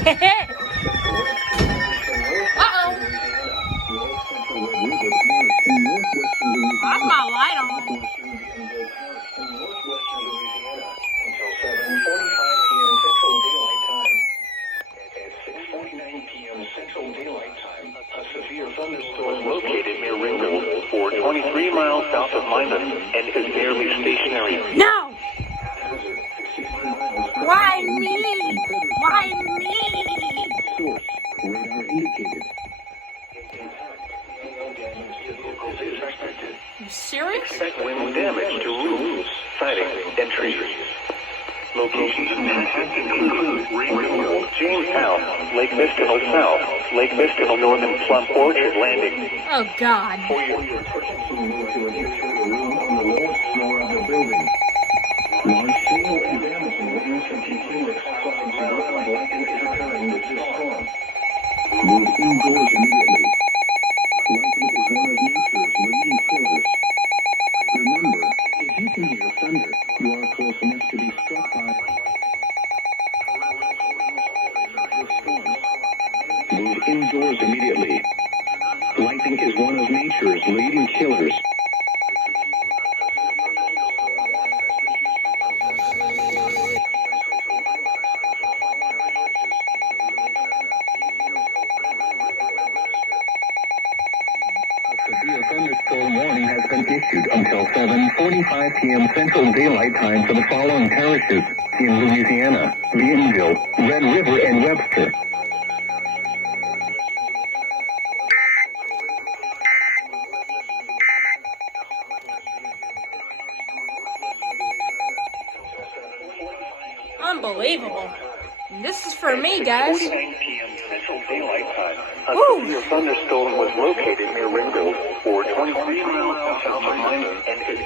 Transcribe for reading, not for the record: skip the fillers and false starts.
Uh-oh. Why's my light on? Until 7:45 p.m. Central Daylight Time. At 6:49 p.m. Central Daylight Time, a severe thunderstorm was located near Ringgold, or 23 miles south of Lyman, and is barely stationary. No! Why me? Why me? Source, radar indicated. No damage to vehicles is expected. You serious? Expect wind damage to roofs, siding, and trees. Locations in Manhattan include Ringgold, Jamestown, Lake Bistineau South, Lake Bistineau North, and Plum Orchard Landing. Oh, God. For your protection, you need to adhere to a room on the lowest floor of the building. Large hail and damaging winds can continue to clouds and ground like it is occurring with this storm. Move indoors immediately. Lightning is one of nature's leading killers. Remember, if you can hear thunder, you are close enough to be struck by the storm. Move indoors immediately. Lightning is one of nature's leading killers. A thunderstorm warning has been issued until 7:45 p.m. Central Daylight Time for the following parishes in Louisiana: Bienville, Red River, and Webster. Unbelievable. This is for me, guys. 49 p.m. Central Daylight Time. A severe thunderstorm was located near Ringgold, or 23 miles south of Lyman, and is